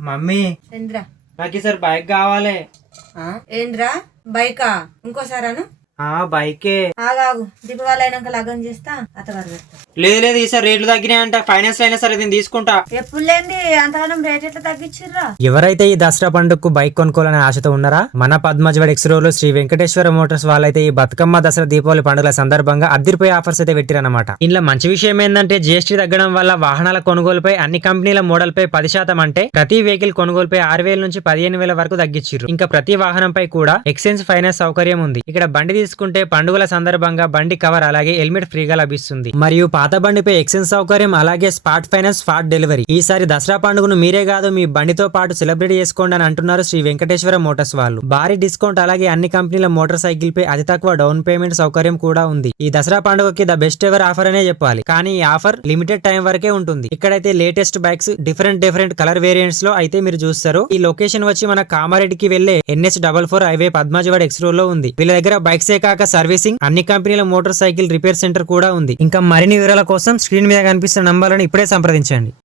Mummy. ఏంద్రా? నాకు ఈసారి బైక్ కావాలి? ఏంద్రా? బైకా? ఇంకోసారాను ఆ బైకే. ఆగాగు. దీపావళి అయినాక లగ్గం చేస్తా పెడతా. లేదు లేదు ఈసారి రేట్లు తగ్గినాయి అంట ఫైనాన్స్ అయినా సరే నేను తీసుకుంటా. ఎప్పుడు లేంది? అంతగానం రేట్ ఎట్లా తగ్గించిర్రా? ఎవరైతే ఈ దసరా పండుగకు బైక్ కొనుక్కోవాలనే ఆశతో ఉన్నారా? మన పద్మజవాడ ఎక్స్రోలు శ్రీ వెంకటేశ్వర మోటార్స్ వాళ్ళైతే ఈ బతుకమ్మ దసరా దీపావళి పండుగల సందర్భంగా అద్దరిపోయే ఆఫర్స్ అయితే పెట్టారన్నమాట. ఇందులో మంచి విషయం ఏంటంటే జిఎస్టీ తగ్గడం వల్ల వాహనాల కొనుగోలుపై అన్ని కంపెనీల మోడల్ పై పది శాతం అంటే ప్రతి వెహికల్ కొనుగోలుపై ఆరు వేల నుంచి పదిహేను వేల వరకు తగ్గించారు ఇంకా ప్రతి వాహనంపై కూడా ఎక్స్చేంజ్ ఫైనాన్స్ సౌకర్యం ఉంది. ఇక్కడ బండి తీసుకుంటే పండుగల సందర్భంగా బండి కవర్ అలాగే హెల్మెట్ ఫ్రీగా లభిస్తుంది. మరియు పాత బండిపై ఎక్స్చేంజ్ సౌకర్యం అలాగే స్పాట్ ఫైనాన్స్ స్పాట్ డెలివరీ. ఈసారి దసరా పండుగను మీరే కాదు మీ బండితో పాటు సెలబ్రేట్ చేసుకోండి అని అంటున్నారు శ్రీ వెంకటేశ్వర మోటార్స్ వాళ్ళు. భారీ డిస్కౌంట్ అలాగే అన్ని కంపెనీల మోటార్ సైకిల్ పై అతి తక్కువ డౌన్ పేమెంట్ సౌకర్యం కూడా ఉంది. ఈ దసరా పండుగకి ద బెస్ట్ ఎవర్ ఆఫర్ అనే చెప్పాలి. కానీ ఈ ఆఫర్ లిమిటెడ్ టైం వరకే ఉంటుంది. ఇక్కడైతే latest bikes different different colour వేరియంట్స్లో అయితే మీరు చూస్తారు. ఈ లొకేషన్ వచ్చి మన కామారెడ్డికి వెళ్ళే NS double four highway Padmajavada ఎక్స్లో ఉంది. వీళ్ళ దగ్గర బైక్సే కాక సర్వీసింగ్ అన్ని కంపెనీల మోటార్ సైకిల్ రిపేర్ సెంటర్ కూడా ఉంది. ఇంకా మరిన్ని వివరాల కోసం స్క్రీన్ మీద కనిపిస్తున్న నంబర్లను ఇప్పుడే సంప్రదించండి.